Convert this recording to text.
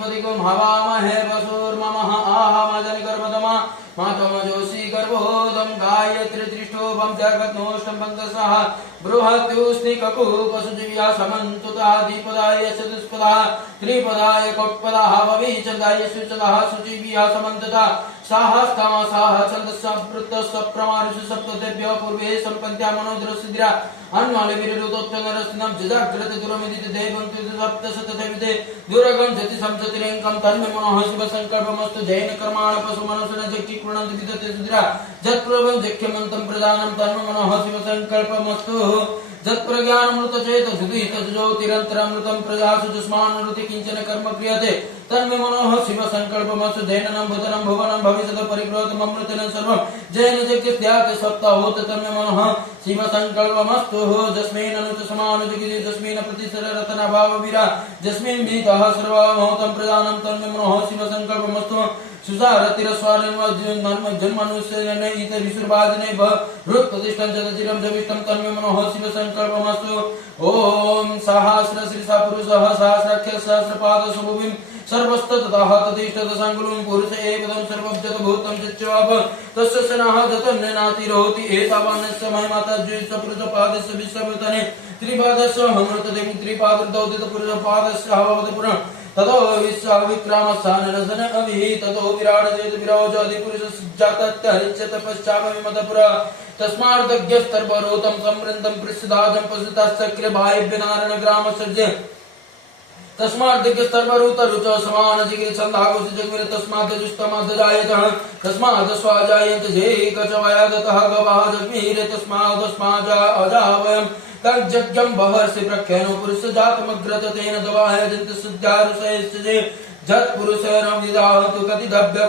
पदिगुं हवामहे वसुर्ममः आहमजनिगर्भतमा मातमजोषि गर्भोदं गायत्री त्रिष्ठोभं जगत्नोष्टं पन्तसः बृहत्युष्णिककुपसुजीव्या समन्तुतः द्विपदाय चतुष्पदः त्रिपदाय कोट्पदः भविचन्दाय सुचदः सुजीव्या समन्ततः साहस्तमसाह छन्दस्सवृत्तस्सप्रमारुषु सप्ततेभ्यः पूर्वे सम्पन्त्या मनोदरसिद्ध्या अन्मालिभिरुदोत्तनरस्नं जजाग्रते दुरमिदिते देवं सप्तशतदेविते दुरगं जति संसतिरेङ्कं तन्मे मनोः शिवसङ्कल्पमस्तु जैन कर्माण पशुमनसुन जक्ति प्रणन्ति विदते सुद्रा जत्प्रभं जख्यमन्तं प्रदानं तन्मे मनोः शिवसङ्कल्पमस्तु जत्प्रज्ञानमृतचेत सुधीत ज्योतिरन्तरमृतं प्रजासु जुष्मानुरुति किञ्चन कर्म क्रियते तन्मे मनोः शिवसङ्कल्पमस्तु जैननं भूतनं भुवनं भविष्यत् परिप्रोतममृतेन सर्वं जैन जगत्यात् सप्ताहोत तन्मे मनोः शिवसङ्कल्पमस्तु जस्मिन् अनुच समानुजगिरि जस्मिन् प्रतिसर रत्नभाववीरा जस्मिन् भीतः सर्वमोहतं प्रदानं तन्मे मनोः शिवसङ्कल्पमस्तु सुसारतिरस्वाजन्मनुष्येन इत विसुर्वादिने भृत्प्रतिष्ठं चतचिरं जविष्टं तन्मे मनोः शिवसङ्कल्पमस्तु ॐ सहस्रशीर्षः पुरुषः सहस्राख्यः सहस्रपादशुभुविं सर्वस्ततः ततिष्ठदशाङ्गुलं पुरुष एकदं सर्वभूतं चच्चाप तस्य सनः जतन्यनातिरोति एतावान्यस्य महिमाता ज्येष्ठ पुरुषपादस्य विश्वभूतने त्रिपादस्य हमृतदेवी त्रिपादोदित पुरुषपादस्य हववदपुरं ततो विश्वाविक्रामस्थानरसन अभिः ततो विराट चेत विराजादि पुरुष जातत्यरिच्यत पश्चामविमतपुरा तस्मार्दज्ञस्तर्वरोतं समृद्धं पृष्ठदाजं पशुतश्चक्र भाइभ्य नारायण ग्राम सज्ज तस्मार्दज्ञस्तर्वरुतरुच समानजिगे छन्दागोष जगमिर तस्माद्जुष्टमद्जायतः तस्माद् जे कचवयदतः गवाः जग्मीरे तस्मादस्माजा अजावयम् तज्जज्ञं बहर्षि प्रख्यानो पुरुष जातमग्रत तेन दवाहे जन्त सुद्धारुषये जत् पुरुषेण विदाहतु कति दभ्य